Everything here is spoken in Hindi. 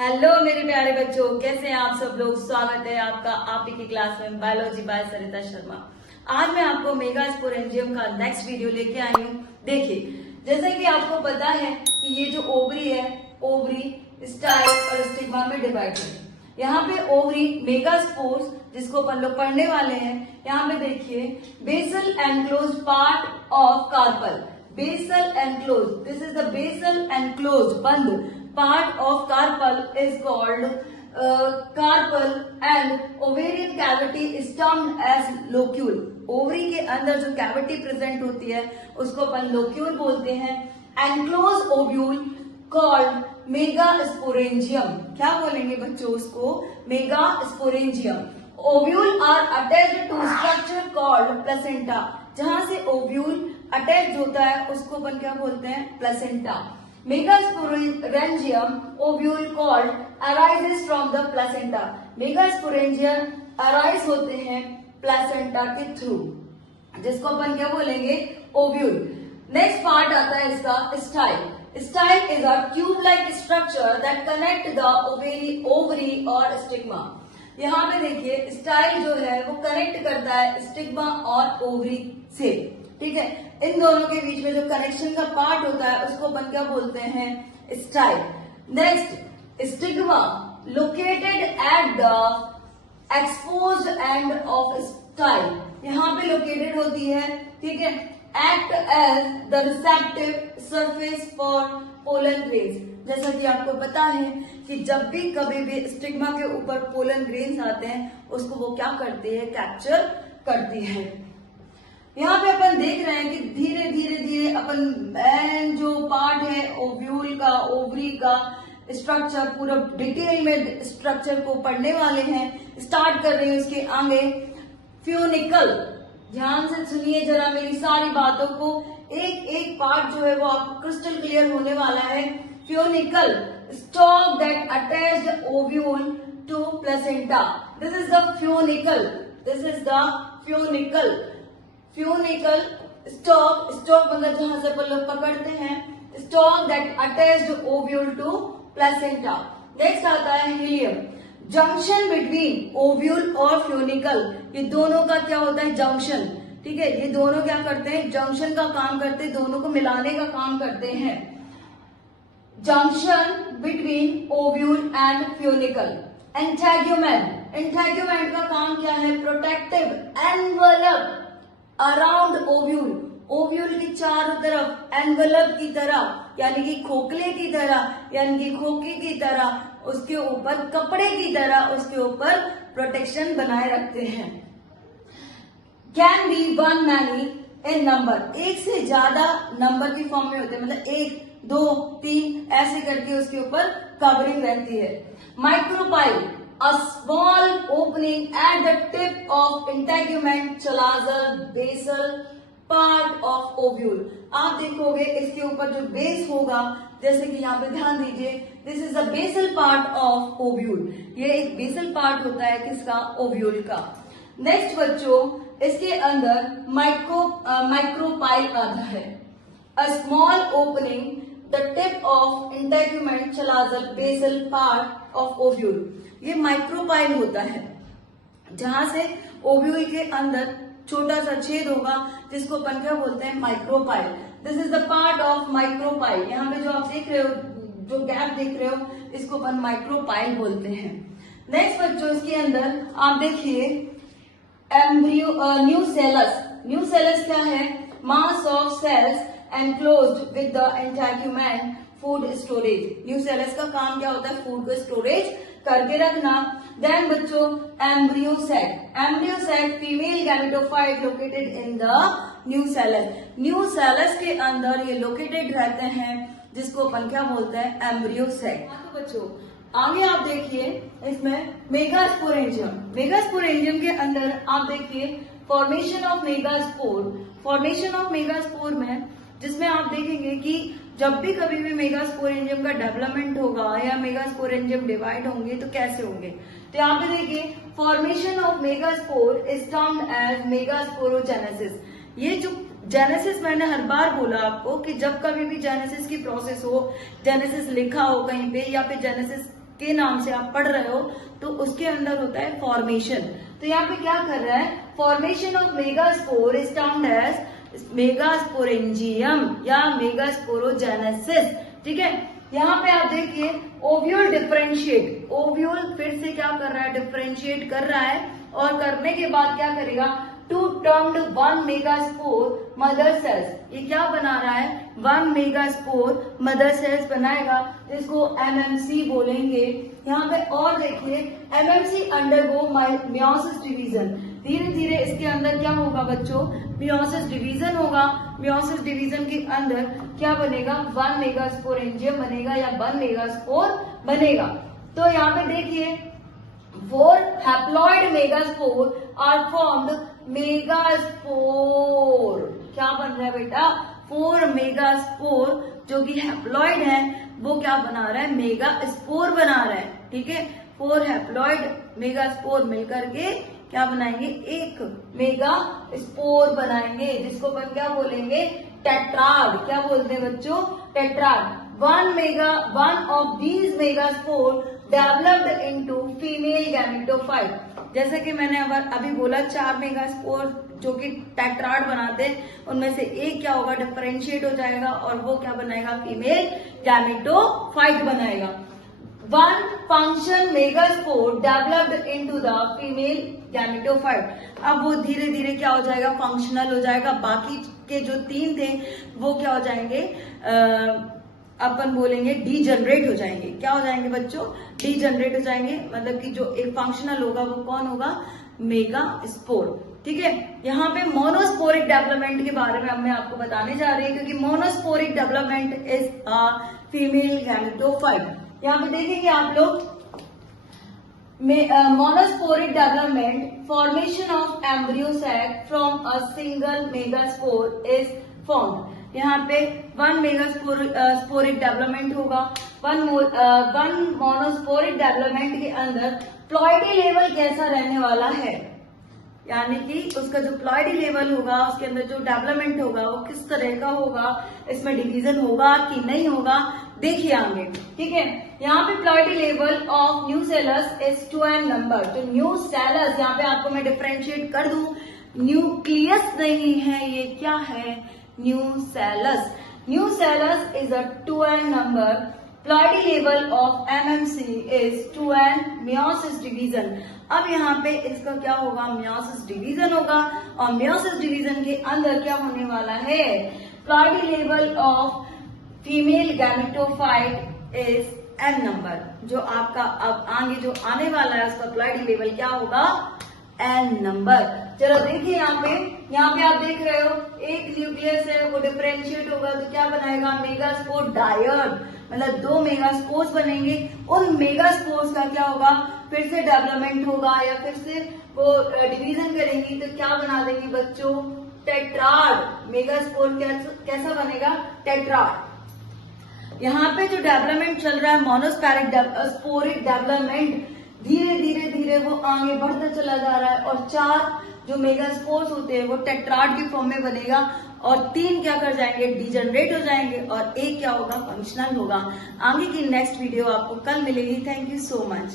हेलो मेरे प्यारे बच्चों, कैसे हैं आप सब लोग। स्वागत है आपका आप ही की क्लास में बायोलॉजी बाय सरिता शर्मा। आज मैं आपको मेगा स्पोरेंजियम का नेक्स्ट वीडियो लेके आई हूँ। देखिए, जैसा कि आपको पता है कि ये जो ओवरी है, ओवरी स्टाइल और स्टिग्मा में डिवाइड है। यहाँ पे ओवरी मेगास्पोर्स जिसको अपन लोग पढ़ने वाले हैं। यहाँ पे देखिए, basal enclosed part of carpel, basal enclose, this is the basal enclosed बंद part of carpel is called carpel and ovarian cavity is termed as locule। Ovary के अंदर जो कैविटी प्रेजेंट होती है उसको अपन लोक्यूल बोलते हैं। Enclose ovule called megasporangium. क्या बोलेंगे बच्चों उसको? Megasporangium. Ovule are attached to structure called placenta. जहां से ओव्यूल अटैच होता है उसको अपन क्या बोलते हैं? Placenta. Megasporangium ovule called arises from the placenta। Megasporangium arise होते हैं प्लेसेंटा के थ्रू, जिसको अपन क्या बोलेंगे? ओव्यूल। नेक्स्ट पार्ट आता है इसका style. Style is a tube like structure that connect the ovary और स्टिग्मा। यहाँ पे देखिए, स्टाइल जो है वो कनेक्ट करता है स्टिग्मा और ओवरी से। ठीक है, इन दोनों के बीच में जो कनेक्शन का पार्ट होता है उसको अपन क्या बोलते हैं? Style. Next, stigma located at the exposed end of style. यहाँ पे लोकेटेड होती है, ठीक है, act as the receptive surface for pollen grains. जैसा कि आपको पता है कि जब भी कभी भी स्टिग्मा के ऊपर पोलन ग्रेन्स आते हैं उसको वो क्या करती है? कैप्चर करती है। यहाँ पे अपन देख रहे हैं कि धीरे धीरे अपन मेन जो पार्ट है ओव्यूल का, ओवरी का स्ट्रक्चर, पूरा डिटेल में स्ट्रक्चर को पढ़ने वाले हैं। स्टार्ट कर रहे हैं उसके आगे। फ्यूनिकल, ध्यान से सुनिए जरा मेरी सारी बातों को, एक एक पार्ट जो है वो आपको क्रिस्टल क्लियर होने वाला है। Funicle stalk that attached ovule to placenta, this is the funicle, this is the funicle. Funicle stalk, stalk मतलब जहां से अपन लोग पकड़ते हैं, stalk that attached ovule to placenta. Next आता है हिलियम। जंक्शन बिटवीन ओव्यूल और फ्यूनिकल, ये दोनों का क्या होता है? जंक्शन। ठीक है, ये दोनों क्या करते हैं? जंक्शन का काम करते हैं, दोनों को मिलाने का काम करते हैं। Junction between ovule and funicle. Integument, integument का काम क्या है? Protective envelope around ovule, ovule की चारों तरफ एनवलप की तरह, यानी कि खोखले की तरह, यानी कि खोखे की तरह, उसके ऊपर कपड़े की तरह उसके ऊपर प्रोटेक्शन बनाए रखते हैं। Can be one many in number, एक से ज्यादा नंबर की फॉर्म में होते हैं, मतलब 1, 2, 3 ऐसे करके उसके ऊपर कवरिंग रहती है। Micropyle, a small opening at the tip of integument chalazal basal part of ovule। आप देखोगे इसके ऊपर जो बेस होगा, जैसे कि यहाँ पे ध्यान दीजिए, this is the basal part of ovule. ये एक बेसल पार्ट होता है किसका? ओव्यूल का। नेक्स्ट बच्चों, इसके अंदर माइक्रोपाइल आता है। A small opening the tip of integument chalazal basal part of ovule। ये माइक्रोपाइल होता है, जहां से ओव्यूल के अंदर छोटा सा छेद होगा जिसको अपन क्या बोलते हैं? Micropyle. This is the part of micropyle. यहाँ पे जो आप देख रहे हो, जो गैप देख रहे हो, इसको अपन माइक्रोपाइल बोलते हैं। नेक्स्ट बच्चों, इसके अंदर आप देखिए एम्ब्रियो, न्यूसेलस। न्यूसेलस क्या है? Mass of cells enclosed with the integument food storage. Nucellus का काम क्या होता है? फूड को स्टोरेज करके रखना। देन बच्चों, embryo sac. Embryo sac female gametophyte located in the nucellus. Nucellus के अंदर ये लोकेटेड रहते हैं, जिसको अपन क्या बोलते हैं? एम्ब्रियोसेट। तो बच्चों आगे आप देखिए, इसमें मेगास्पोरेंजियम। मेगास्पोरेंजियम के अंदर आप देखिए formation of megaspore. Formation of megaspore में जिसमें आप देखेंगे कि जब भी कभी भी मेगास्पोरेंजियम का डेवलपमेंट होगा या मेगास्पोरेंजियम डिवाइड होंगे तो कैसे होंगे? तो यहाँ पे देखिए, formation of megaspore is termed as megasporogenesis. ये जो जेनेसिस मैंने हर बार बोला आपको कि जब कभी भी जेनेसिस की प्रोसेस हो, जेनेसिस लिखा हो कहीं पे या फिर जेनेसिस के नाम से आप पढ़ रहे हो, तो उसके अंदर होता है फॉर्मेशन। तो यहाँ पे क्या कर रहा है, formation of megaspore is termed as megasporangium या मेगास्पोरोजेनेसिस। ठीक है, यहाँ पे आप देखिए ओव्यूल डिफरेंशिएट, ओव्यूल फिर से क्या कर रहा है, डिफरेंशिएट कर रहा है, और करने के बाद क्या करेगा, to termed 1 megaspore mother cells. ये क्या बना रहा है, 1 मेगास्पोर मदर सेल्स बनाएगा, जिसको एमएमसी बोलेंगे। यहाँ पे और देखिए एमएमसी अंडरगो मियोसिस डिवीजन। धीरे धीरे इसके अंदर क्या होगा बच्चों, मियोसिस डिवीजन होगा। मियोसिस डिवीजन के अंदर क्या बनेगा, 1 मेगास्पोरेंजियम बनेगा या 1 मेगास्पोर बनेगा। तो यहाँ पे देखिए 4 haploid megaspore are formed megaspore. क्या बन रहा है बेटा, 4 मेगास्पोर जो कि हैप्लॉइड है वो क्या बना रहा है, मेगास्पोर बना रहा है। ठीक है, 4 हैप्लॉइड मेगास्पोर मिलकर के क्या बनाएंगे, एक मेगा स्पोर बनाएंगे, जिसको अपन क्या बोलेंगे, टेट्राड। क्या बोलते हैं बच्चों, tetrad. 1 of these megaspore developed into female gametophyte. जैसे कि मैंने अभी बोला 4 मेगास्पोर जो कि टेट्राड बनाते हैं, उनमें से एक क्या होगा, डिफरेंशिएट हो जाएगा और वो क्या बनाएगा, फीमेल गैमेटोफाइट बनाएगा। 1 function megaspore developed into the female gametophyte. अब वो धीरे धीरे क्या हो जाएगा, फंक्शनल हो जाएगा। बाकी के जो 3 थे वो क्या हो जाएंगे, अपन बोलेंगे डीजनरेट हो जाएंगे। क्या हो जाएंगे बच्चों, डीजनरेट हो जाएंगे। मतलब कि जो एक फंक्शनल होगा वो कौन होगा, मेगास्पोर। ठीक है, यहाँ पे मोनोस्पोरिक डेवलपमेंट के बारे में अब मैं आपको बताने जा रही हूँ, क्योंकि monosporic development is a female gametophyte. यहाँ पे देखेंगे आप लोग, monosporic development, formation of embryo sac from a single megaspore is formed. यहाँ पे 1 मेगास्पोरिक डेवलपमेंट होगा। 1 मोनोस्पोरिक डेवलपमेंट के अंदर प्लॉइडी लेवल कैसा रहने वाला है, यानी कि उसका जो प्लॉइडी लेवल होगा, उसके अंदर जो डेवलपमेंट होगा वो किस तरह का होगा, इसमें डिवीजन होगा कि नहीं होगा, देखिए आगे। ठीक है, यहाँ पे ploidy level of nucellus is 2n number. तो न्यूसेलस यहाँ पे आपको मैं डिफरेंशिएट कर दूं, न्यूक्लियस नहीं है, ये क्या है, nucellus. Nucellus is a 2n number. Ploidy level of MMC is 2n meiosis division. अब यहाँ पे इसका क्या होगा, मियोसिस डिवीजन होगा, और मियोसिस डिवीजन के अंदर क्या होने वाला है, ploidy level of female gametophyte is n number. जो आपका अब आगे जो आने वाला है उसका प्लॉइडी लेवल क्या होगा, n नंबर। चलो देखिए यहाँ पे आप देख रहे हो एक न्यूक्लियस है, वो डिफरेंशिएट होगा तो क्या बनाएगा, मेगास्पोर डायड, मतलब 2 मेगास्पोर्स बनेंगे। उन मेगास्पोर्स का क्या होगा, फिर से डेवलपमेंट होगा या फिर से वो डिवीजन करेंगी तो क्या बना देंगे बच्चों, टेट्राड। मेगास्पोर कैसा बनेगा, टेट्राड। यहाँ पे जो डेवलपमेंट चल रहा है मोनोस्पोरिक डेवलपमेंट, धीरे धीरे धीरे वो आगे बढ़ता चला जा रहा है, और 4 जो मेगास्पोर्स होते हैं वो टेट्राड की फॉर्म में बनेगा, और 3 क्या कर जाएंगे, डीजनरेट हो जाएंगे, और 1 क्या होगा, फंक्शनल होगा। आगे की नेक्स्ट वीडियो आपको कल मिलेगी। Thank you so much.